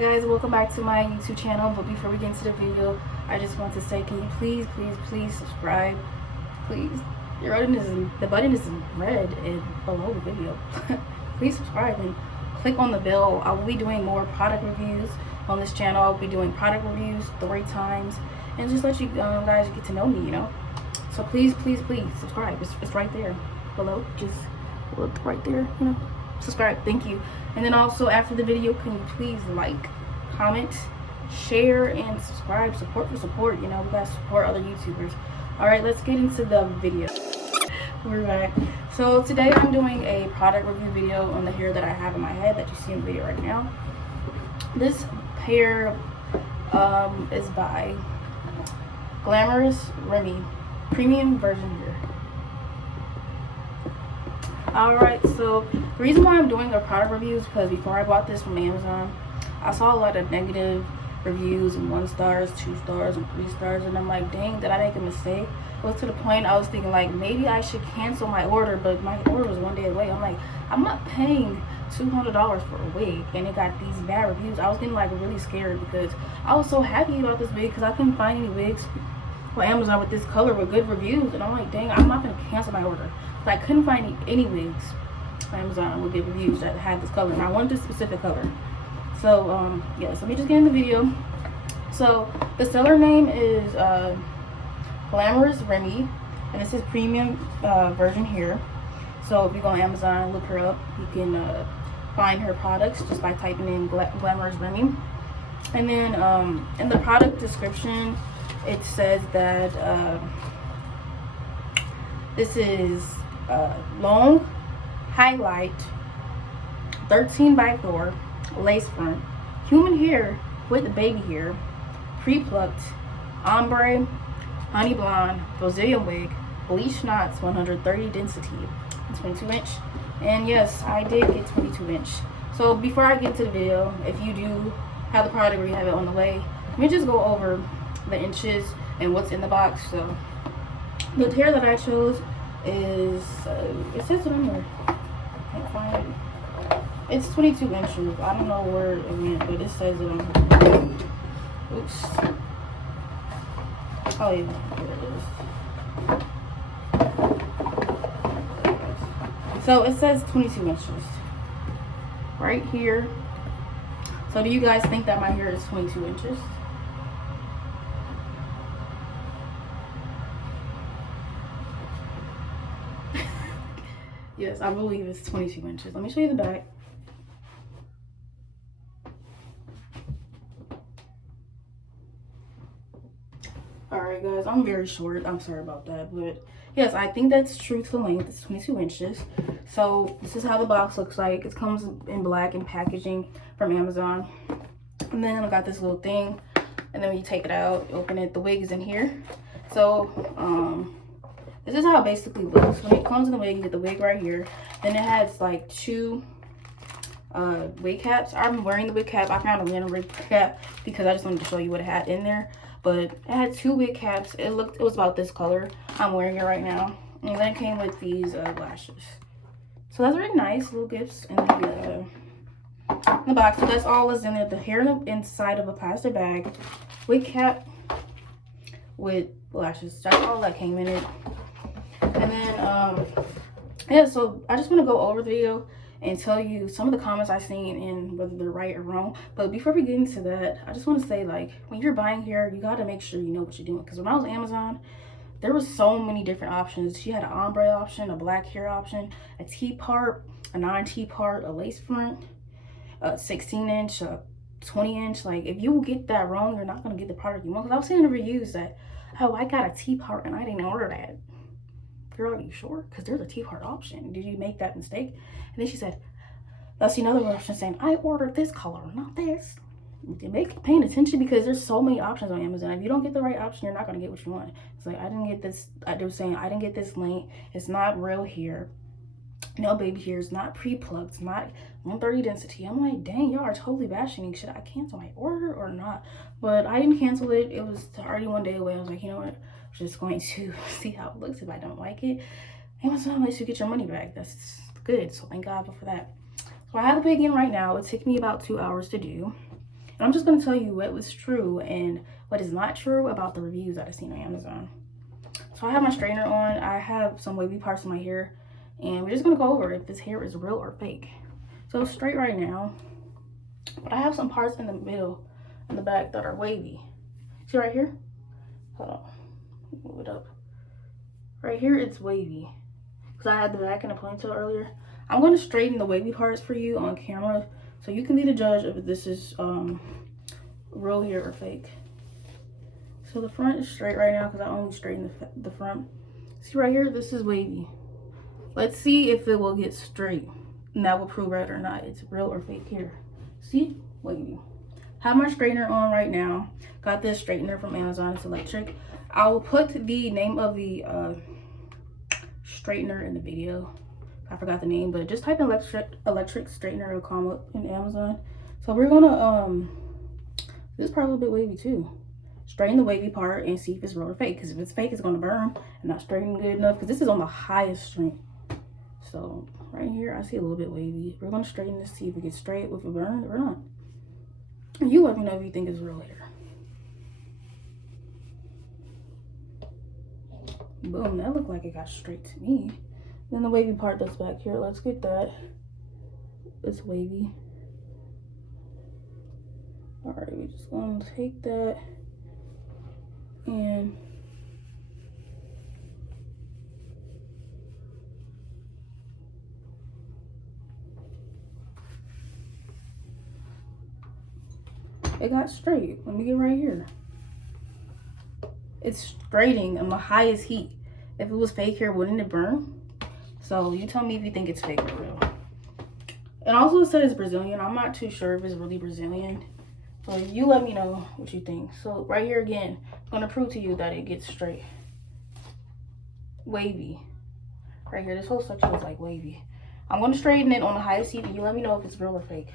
guys, welcome back to my YouTube channel. But before we get into the video, I just want to say, can you please subscribe? Please. The button is red and below the video. Please subscribe and click on the bell. I will be doing more product reviews on this channel. I'll be doing product reviews 3 times and just let you guys get to know me, you know. So please subscribe. It's right there below. Just look right there, you know. Subscribe, thank you. And then also after the video, can you please like, comment, share, and subscribe? Support for support, you know. We gotta support other YouTubers. All right, let's get into the video. We're back. So today I'm doing a product review video on the hair that I have in my head that you see in the video right now. This hair is by Glamorous Remi, premium version here. Alright, so the reason why I'm doing a product review is because before I bought this from Amazon, I saw a lot of negative reviews and 1 stars, 2 stars, and 3 stars, and I'm like, dang, did I make a mistake? Well, to the point I was thinking like maybe I should cancel my order, but my order was 1 day away. I'm like, I'm not paying $200 for a wig and it got these bad reviews. I was getting like really scared because I was so happy about this wig because I couldn't find any wigs on Amazon with this color with good reviews, and I'm like, dang, I'm not gonna cancel my order. I couldn't find any wigs on Amazon with good reviews that had this color, and I wanted this specific color. So yes, let me just get in the video. So the seller name is Glamorous Remi, and this is premium version here. So if you go on Amazon and look her up, you can find her products just by typing in Glamorous Remi. And then in the product description, it says that this is long highlight 13x4 lace front, human hair with baby hair, pre-plucked, ombre, honey blonde, Brazilian wig, bleach knots, 130 density, 22 inch. And yes, I did get 22 inch. So before I get to the video, if you do have the product or you have it on the way, let me just go over the inches and what's in the box. So the hair that I chose is it says it on there, can't find it. It's 22 inches. I don't know where it went, but it says it on here. Oops. Oh yeah, here it is. So it says 22 inches right here. So do you guys think that my hair is 22 inches? Yes, I believe it's 22 inches. Let me show you the back. Alright guys, I'm very short. I'm sorry about that. But yes, I think that's true to the length. It's 22 inches. So this is how the box looks like. It comes in black and packaging from Amazon. And then I got this little thing. And then when you take it out, open it, the wig is in here. So this is how it basically looks. When it comes in the wig, you get the wig right here. Then it has like 2 wig caps. I'm wearing the wig cap. I found a random wig cap because I just wanted to show you what it had in there. But it had 2 wig caps. It was about this color. I'm wearing it right now. And then it came with these lashes. So that's really nice. Little gifts in the box. So that's all that's in there. The hair inside of a plastic bag. Wig cap with lashes. That's all that came in it. And then yeah, so I just want to go over the video and tell you some of the comments I've seen and whether they're right or wrong. But before we get into that, I just want to say, like, when you're buying hair, you got to make sure you know what you're doing. Because when I was on Amazon, there was so many different options. She had an ombre option, a black hair option, a T-part, a non-T-part, a lace front, a 16-inch, a 20-inch. Like, if you get that wrong, you're not going to get the product you want. Because I was seeing the reviews that, oh, I got a T-part and I didn't order that. Girl, are you sure? Because there's a T-part option. Did you make that mistake? And then she said, that's another option saying, I ordered this color, not this. Make paying attention because there's so many options on Amazon. If you don't get the right option, you're not going to get what you want. It's like, I didn't get this. They were saying, I didn't get this length. It's not real hair. No baby hair. It's not pre-plucked. It's not 130 density. I'm like, dang, y'all are totally bashing me. Should I cancel my order or not? But I didn't cancel it. It was already 1 day away. I was like, you know what? I'm just going to see how it looks. If I don't like it, Amazon lets you get your money back. That's good. So thank God for that. So I have the wig in right now. It took me about 2 hours to do. I'm just gonna tell you what was true and what is not true about the reviews that I've seen on Amazon. So I have my straightener on. I have some wavy parts in my hair, and we're just gonna go over if this hair is real or fake. So it's straight right now, but I have some parts in the middle and the back that are wavy. See right here? Hold on, move it up. Right here, it's wavy because I had the back in a ponytail earlier. I'm going to straighten the wavy parts for you on camera, so you can be the judge if this is real hair or fake. So the front is straight right now because I only straightened the front. See right here, this is wavy. Let's see if it will get straight, and that will prove whether or not it's real or fake hair. See, wavy. Have my straightener on right now. Got this straightener from Amazon. It's electric. I will put the name of the straightener in the video. I forgot the name, but just type in electric straightener, it'll come up in Amazon. So we're gonna this part a little bit wavy too. Straighten the wavy part and see if it's real or fake, because if it's fake, it's gonna burn and not straighten good enough, because this is on the highest strength. So right here I see a little bit wavy. We're gonna straighten this, see if it gets straight, if it burned or not. And you let me know if you think it's real hair. Boom, that looked like it got straight to me. Then the wavy part that's back here, let's get that. It's wavy. All right, we're just gonna take that and it got straight. Let me get right here. It's straightening on the highest heat. If it was fake hair, wouldn't it burn? So you tell me if you think it's fake or real. And also it said it's Brazilian. I'm not too sure if it's really Brazilian. So you let me know what you think. So right here again, I'm gonna prove to you that it gets straight. Wavy. Right here, this whole section is like wavy. I'm gonna straighten it on the highest heat and you let me know if it's real or fake.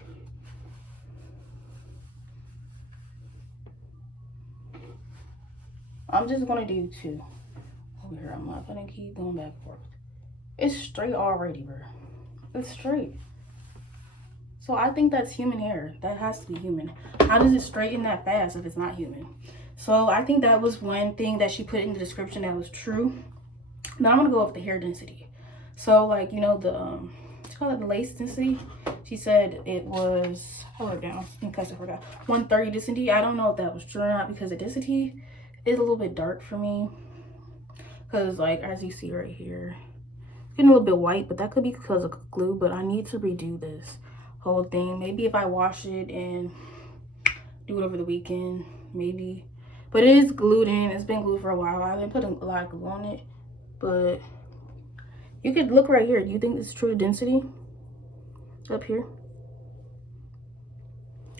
I'm just gonna do two over here. I'm not gonna keep going back and forth. It's straight already, bro. It's straight. So I think that's human hair. That has to be human. How does it straighten that fast if it's not human? So I think that was one thing that she put in the description that was true. Now I'm gonna go with the hair density. So like, you know, the what's called it, the lace density. She said it was, hold it down in case I forgot, 130 density. I don't know if that was true or not, because the density is a little bit dark for me. Because like, as you see right here, it's getting a little bit white, but that could be because of glue. But I need to redo this whole thing. Maybe if I wash it and do it over the weekend, maybe. But it is glued in. It's been glued for a while. I've been putting a lot of glue on it. But you could look right here. Do you think this is true density? Up here.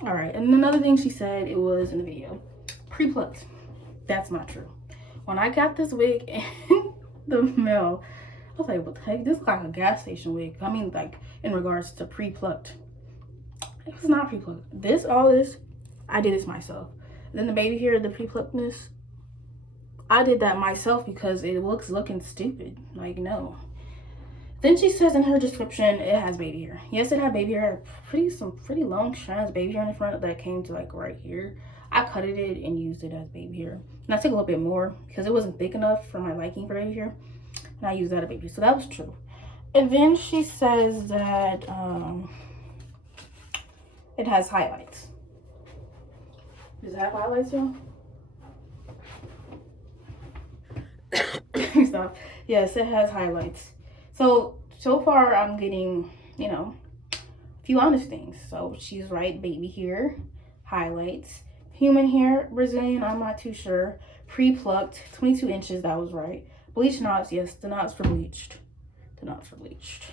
All right. And another thing she said, it was in the video, pre-plucked. That's not true. When I got this wig in the mail, I was like, what the heck? This is like a gas station wig. I mean, like, in regards to pre-plucked. It was not pre-plucked. All this, I did this myself. Then the baby hair, the pre-pluckedness, I did that myself because it looking stupid. Like, no. Then she says in her description, it has baby hair. Yes, it had baby hair. Some pretty long strands of baby hair in the front that came to like right here. I cut it and used it as baby hair. And I took a little bit more because it wasn't thick enough for my liking for baby hair. And I used that as baby hair. So that was true. And then she says that it has highlights. Does it have highlights, y'all? Stop. Yes, it has highlights. So far I'm getting, you know, a few honest things. So she's right, baby hair, highlights. Human hair, Brazilian, I'm not too sure. Pre-plucked, 22 inches, that was right. Bleach knots, yes, the knots were bleached. The knots were bleached.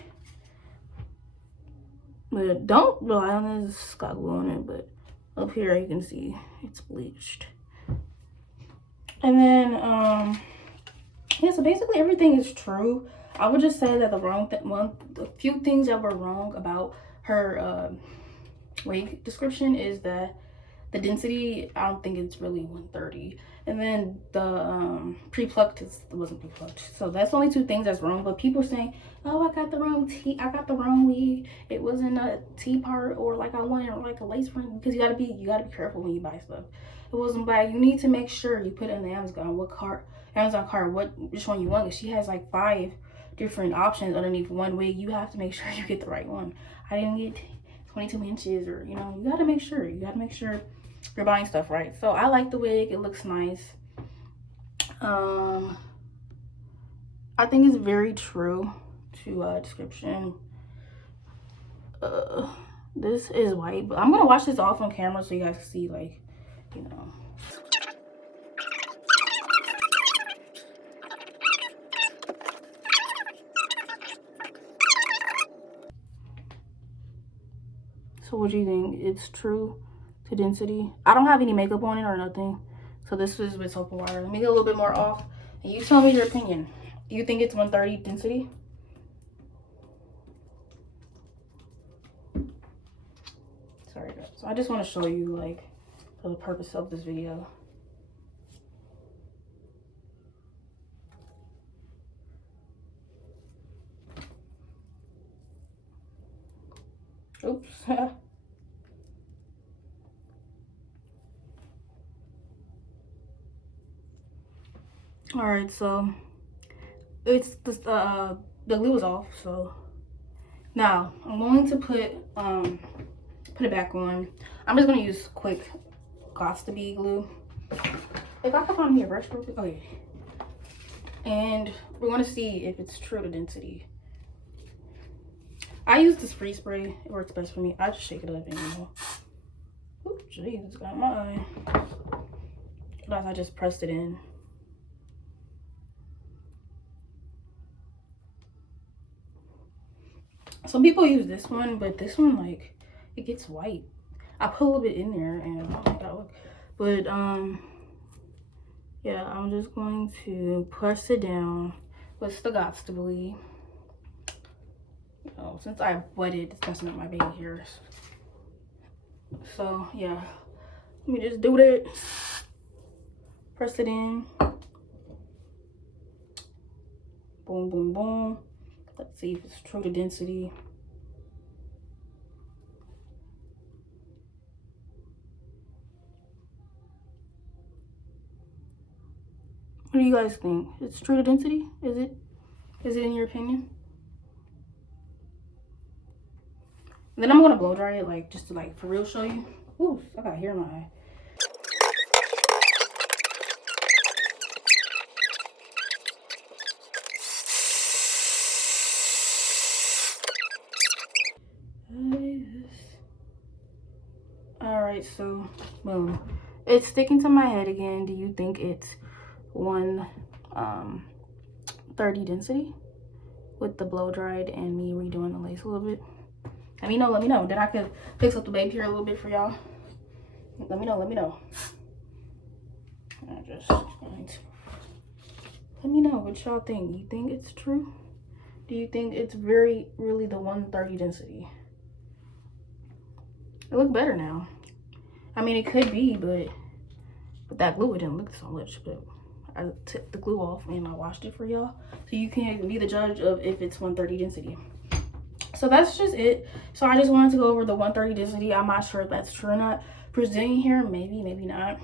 But don't rely on this, it's got glue on it, but up here you can see it's bleached. And then, yeah, so basically everything is true. I would just say that the few things that were wrong about her wig description is that The density, I don't think it's really 130. And then the pre-plucked wasn't pre-plucked. So that's only two things that's wrong. But people saying, oh, I got the wrong wig. It wasn't a T part, or like I wanted like a lace front. Because you gotta be careful when you buy stuff. It wasn't black. You need to make sure you put in the Amazon cart which one you want. Because she has like 5 different options underneath one wig. You have to make sure you get the right one. I didn't get 22 inches, or you know, you gotta make sure you're buying stuff right. So I like the wig. It looks nice. I think it's very true to description. This is white, but I'm gonna wash this off on camera so you guys can see, like, you know. So what do you think? It's true to density? I don't have any makeup on it or nothing, so this is with soap and water. Let me get a little bit more off, and you tell me your opinion. You think it's 130 density? Sorry guys, so I just want to show you, like, for the purpose of this video. Oops. All right, so it's the glue is off. So now I'm going to put it back on. I'm just gonna use quick Gosta-B glue. If I can find me a brush real quick. Okay. And we're gonna see if it's true to density. I use this free spray. It works best for me. I just shake it up anymore. Oh, jeez, it's got my eye. Otherwise, I just pressed it in. Some people use this one, but this one, like, it gets white. I put a little bit in there, and oh my god, look. But yeah, I'm just going to press it down with the Gosta-B. You know, since I wetted, it's messing up my baby hairs. So yeah, let me just do that. Press it in. Boom, boom, boom. Let's see if it's true to density. What do you guys think? It's true to density? Is it in your opinion? And then I'm gonna blow dry it, like, just to, like, for real show you. Ooh, I got hair in my eye. All right, so boom, it's sticking to my head again. Do you think it's 130 density with the blow dried and me redoing the lace a little bit? Let me know. Then I could fix up the baby hair a little bit for y'all. Let me know. I'm just going to let me know what y'all think. You think it's true? Do you think it's really the 130 density? It looks better now. I mean, it could be, but with that glue, it didn't look so much. But I took the glue off and I washed it for y'all, so you can be the judge of if it's 130 density. So that's just it. So I just wanted to go over the 130 density. I'm not sure if that's true or not. Brazilian hair, maybe not.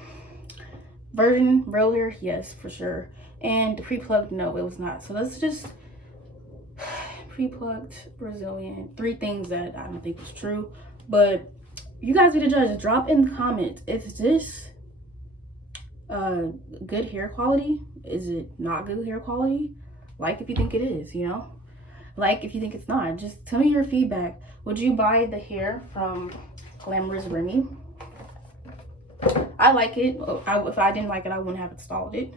Virgin, real hair, yes, for sure. And pre-plucked, no, it was not. So that's just pre-plucked, Brazilian. 3 things that I don't think was true. But you guys be the judge. Drop in the comments. Is this good hair quality? Is it not good hair quality? Like if you think it is, you know? Like if you think it's not. Just tell me your feedback. Would you buy the hair from Glamorous Remi? I like it. If I didn't like it, I wouldn't have installed it.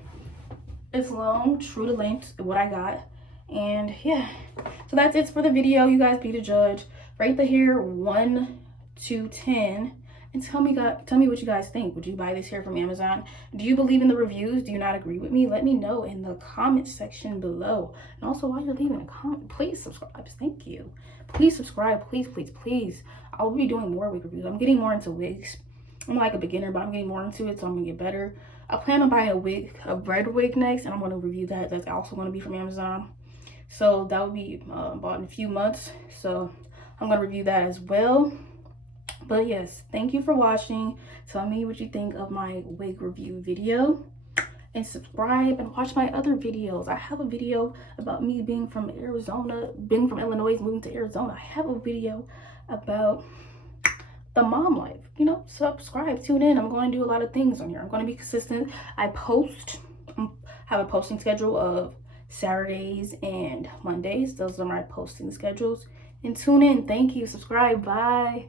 It's long, true to length, what I got. And yeah, so that's it for the video. You guys be the judge. Rate the hair 1 to 10 and tell me what you guys think. Would you buy this hair from Amazon? Do you believe in the reviews? Do you not agree with me? Let me know in the comment section below. And also, while you're leaving a comment, please subscribe. Thank you. Please subscribe. Please. I will be doing more wig reviews. I'm getting more into wigs. I'm like a beginner, but I'm getting more into it, so I'm gonna get better. I plan on buying a red wig next, and I'm gonna review that. That's also gonna be from Amazon. So that will be bought in a few months. So I'm gonna review that as well. But yes, thank you for watching. Tell me what you think of my wig review video. And subscribe and watch my other videos. I have a video about me being from Illinois, moving to Arizona. I have a video about the mom life. You know, subscribe, tune in. I'm going to do a lot of things on here. I'm going to be consistent. I have a posting schedule of Saturdays and Mondays. Those are my posting schedules. And tune in. Thank you. Subscribe. Bye.